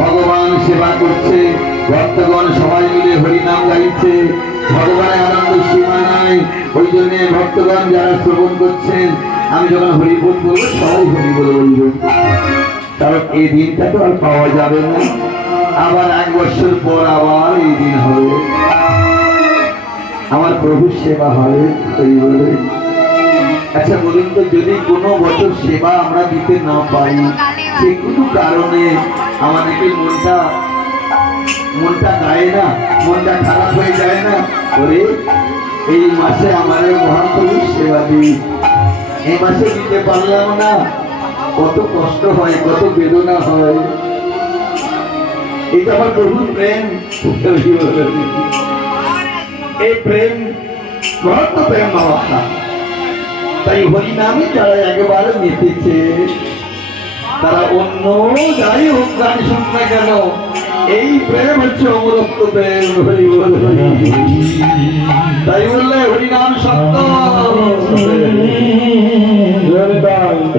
ভগবান সেবা করছে, ভক্তগণ সবাই মিলে হরিনাম গাইছে, ভগবানের আনন্দ সীমা নাই। ওই জন্য ভক্তগণ যারা শ্রবণ করছেন, আমি যখন হরি বল বলবো সবাই হরি বল বলবো, কারণ এই দিনটা তো আর পাওয়া যাবে না। আবার 1 বছর পর আবার এই দিন হবে, আমার প্রভুর সেবা হবে এই বলে। আচ্ছা বলুন তো, যদি কোনো বছর সেবা আমরা দিতে না পারি, সে কোনো কারণে আমাদেরকে মনটা গায়ে না, মনটা খারাপ হয়ে যায় না? ওরে এই মাসে আমাদের মহাপ্রভুর সেবা দিই, এই মাসে দিতে পারলাম না, কত কষ্ট হয়, কত বেদনা হয়। এটা আমার প্রভুর প্রেম, এই প্রেম মহত্ব প্রেম বাবা। তাই হরিনামে যারা একেবারে মেতেছে, তারা অন্য যাই হোক গান শুন না কেন, এই প্রেম হচ্ছে অমরত্ব প্রেম। হরি বল হরি, তাই বললে হরিনাম সত্য।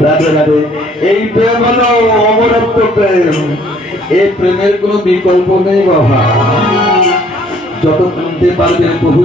রাধে রাধে, এই প্রেম হলো অমরত্ব প্রেম, এই প্রেমের কোনো বিকল্প নেই বাবা। যত শুনতে পারবেন প্রভু